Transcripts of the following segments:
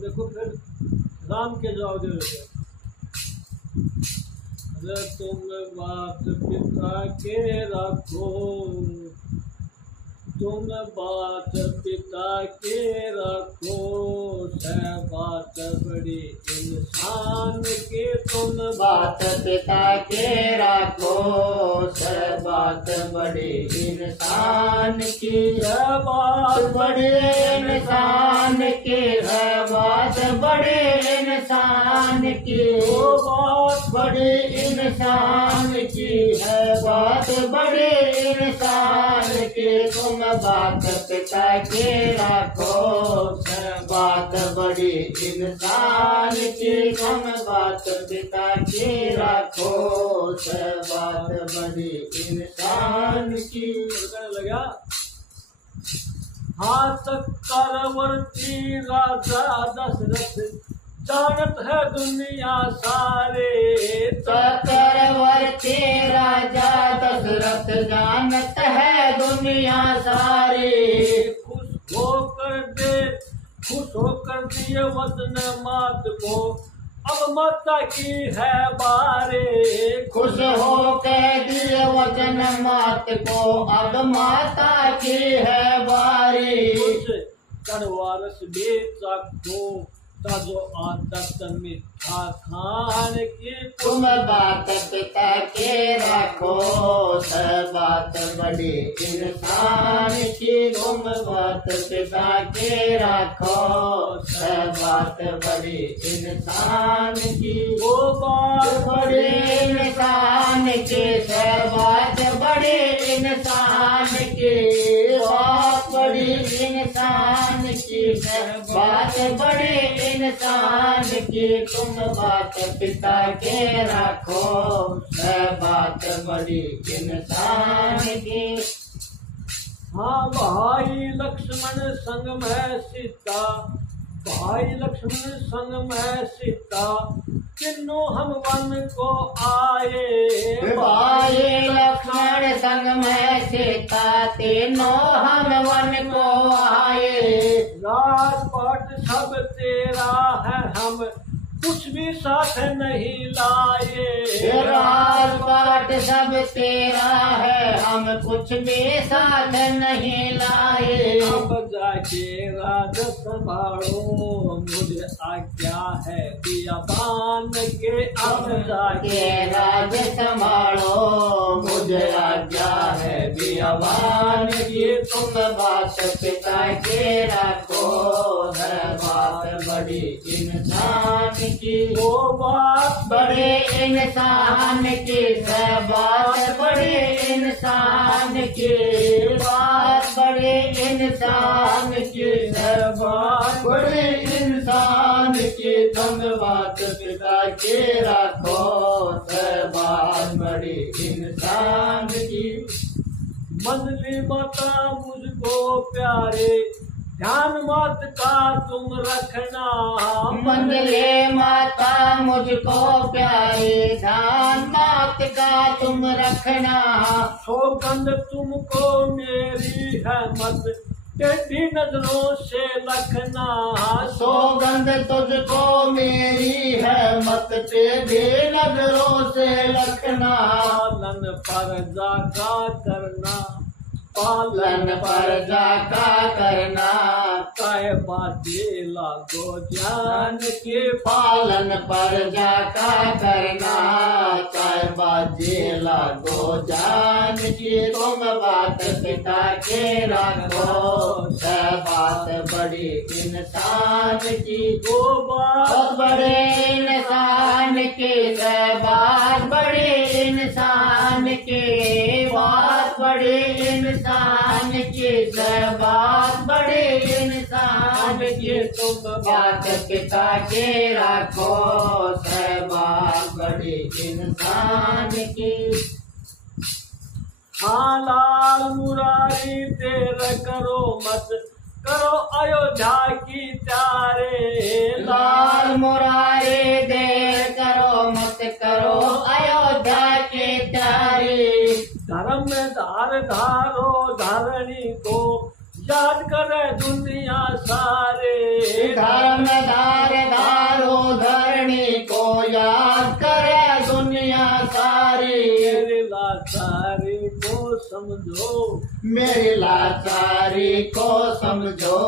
देखो फिर राम के जवाब दे रहे थे। अरे तुम बात पिता के रखो, तुम बात पिता के रखो, है बात बड़ी इंसान की। तुम बात पिता के रखो, है बात बड़ी इंसान की। है बात बड़े इंसान की, है बात बड़े इंसान की। वो बात बड़े इंसान की, है बात बड़े इंसान की। तुम बात पिता के रखो, है बात बड़ी इंसान की। तुम बात पिता के रखो, है बात बड़ी इंसान की। लगा हाथ करवर्ती राजा दशरथ, जानत है दुनिया सारे। चक्रवर्ती राजा दशरथ, जानत है दुनिया सारी। खुश होकर दिए वचन मात को, अब माता की है बारे। खुश हो के दिए वचन मात को, अब माता की है बारी। कुछ करवारस बेचा को, जो आदत मीठा खान की। तुम बात पिता के रखो, है बात बड़ी इंसान की। तुम बात पिता के रखो, है बात बड़ी इंसान की। वो बात बड़े इंसान की, है बात बड़े इंसान की। बात बड़ी इंसान की, है बात बड़े इंसान की। तुम बात पिता के रखो, है बात बड़ी इंसान की। हाँ भाई लक्ष्मण संग में सीता, भाई लक्ष्मण संग में सीता, तीनों हम वन को आए। भाई लक्ष्मण संग में सीता, तीनों हम वन को आए। राजपाट सब तेरा है, हम कुछ भी साथ नहीं लाए। राजपाट सब तेरा है, हम कुछ भी साथ नहीं लाए। अब जाके राज संभालो, मुझे आज्ञा है बियाबान के। अब जाके के राज संभालो, मुझे आज्ञा है बियाबान की। तुम बात पिता के रखो, है बात बड़ी इंसान की। वो बात बड़े इंसान की, है बात बड़े इंसान की। बात बड़े इंसान की, है बात बड़े इंसान की। तुम बात पिता के रखो, है बात बड़ी इंसान की। मंजली माता मुझको प्यारे, ध्यान मात का तुम रखना। मंगले माता मुझको प्यारी, ध्यान मात का तुम रखना। सौगंध तुमको मेरी है, मत टेढ़ी नजरों से रखना। सौगंध तुझको मेरी है, मत टेढ़ी नजरों से रखना। पालन पर जागा करना, पालन पर जाका करना। काय बाजे लागो जान के। पालन पर जाका करना, काय बाजे लागो जान की। तुम बात पिता के रखो, है बात बड़ी इंसान की। वो बात बहुत बड़े इंसान की, है बात बड़े इंसान की। बात बड़े इंसान की, है बात बड़े इंसान की। तुम बात पिता के रखो, है बात बड़े इंसान की। हाँ लाल मुरारी तेरे करो मत, करो अयोध्या की प्यारे। लाल मुरारी देर करो मत, करो अयोध्या के प्यारे। धर्म में धार धारो धरणी को, याद करे दुनिया सारे। धर्म धार मेरी लाचारी को समझो,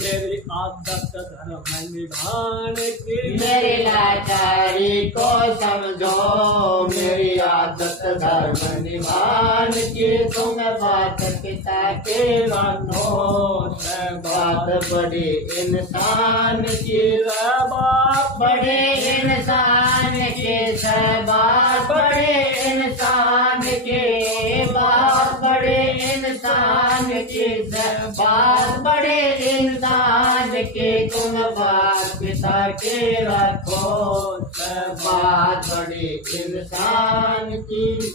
मेरी आदत धर्म निभान की, मेरी लाचारी को समझो, मेरी आदत धर्म निभान की। तुम बात पिता के मानो, बात बड़े इंसान की, बात बड़े इंसान के बात बड़े इंसान के, बात बड़े इंसान के, बात बड़े इंसान के। तुम बात पिता के रखो, बात बड़े इंसान की।